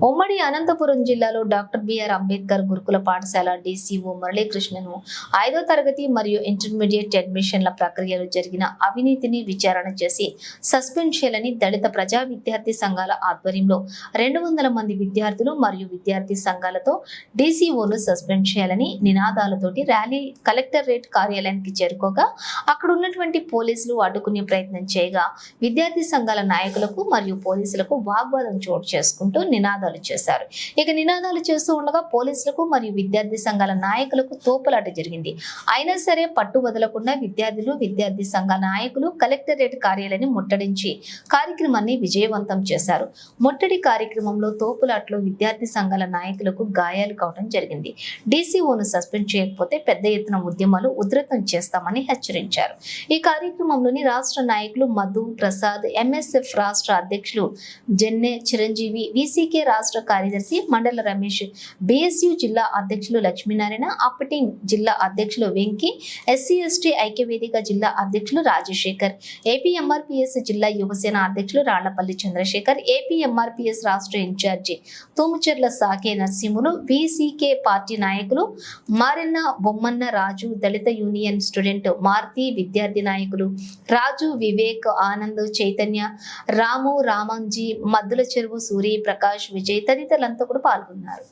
ఉమ్మడి అనంతపురం జిల్లాలో doctor BR Ambedkar గురుకుల పాఠశాల డిసిఓ మురళీకృష్ణను ఐదో తరగతి మరియు ఇంటర్మీడియట్ అడ్మిషన్ల ప్రక్రియలో జరిగిన అవినీతిని విచారణ చేసి సస్పెండ్ చేయాలని దళిత ప్రజా విద్యార్థి సంఘాల ఆధ్వర్యంలో రెండు వందల మంది విద్యార్థులు మరియు విద్యార్థి సంఘాలతో డీసీఓను సస్పెండ్ చేయాలని నినాదాలతోటి ర్యాలీ కలెక్టరేట్ కార్యాలయానికి చేరుకోగా అక్కడ ఉన్నటువంటి పోలీసులు అడ్డుకునే ప్రయత్నం చేయగా విద్యార్థి సంఘాల నాయకులకు మరియు పోలీసులకు వాగ్వాదం చోటు చేసుకుంటూ నినాదాలు చేశారు. ఇక నినాదాలు చేస్తూ ఉండగా పోలీసులకు మరియు విద్యార్థి సంఘాల నాయకులకు తోపులాట జరిగింది. అయినా సరే పట్టు వదలకుండా విద్యార్థులు విద్యార్థి సంఘ నాయకులు కలెక్టరేట్ కార్యాలయాన్ని ముట్టడించి కార్యక్రమాన్ని విజయవంతం చేశారు. ముట్టడి కార్యక్రమంలో తోపులాట్లో విద్యార్థి సంఘాల నాయకులకు గాయాలు కావడం జరిగింది. డీసీఓను సస్పెండ్ చేయకపోతే పెద్ద ఎత్తున ఉద్యమాలు ఉధృతం చేస్తామని హెచ్చరించారు. ఈ కార్యక్రమంలోని రాష్ట్ర నాయకులు మధు ప్రసాద్ ఎంఎస్ఎఫ్ రాష్ట్ర అధ్యక్షులు జెన్నె చిరంజీవి విసికే రాష్ట్ర కార్యదర్శి మండల రమేష్. బిఎస్యు జిల్లా అధ్యక్షులు లక్ష్మీనారాయణ అప్పటి జిల్లా అధ్యక్షులు వెంకి ఎస్సీ ఎస్టీ ఐక్యవేదిక జిల్లా అధ్యక్షులు రాజశేఖర్. ఏపీఎంఆర్పిఎస్ జిల్లా యువసేన అధ్యక్షులు రాళ్ళపల్లి చంద్రశేఖర్ ఏపీఎంఆర్పిఎస్ రాష్ట్ర ఇన్ఛార్జి తుముచెర్ల సాకే నరసింహులు విసికే పార్టీ నాయకులు మారెన్న బొమ్మన్న రాజు దళిత యూనియన్ స్టూడెంట్ మారుతి విద్యార్థి నాయకులు రాజు వివేక్ ఆనంద్ చైతన్య రాము రామంజీ మద్దుల చెరువు సూరి ప్రకాష్ విజయ్ తదితరులంతా కూడా పాల్గొన్నారు.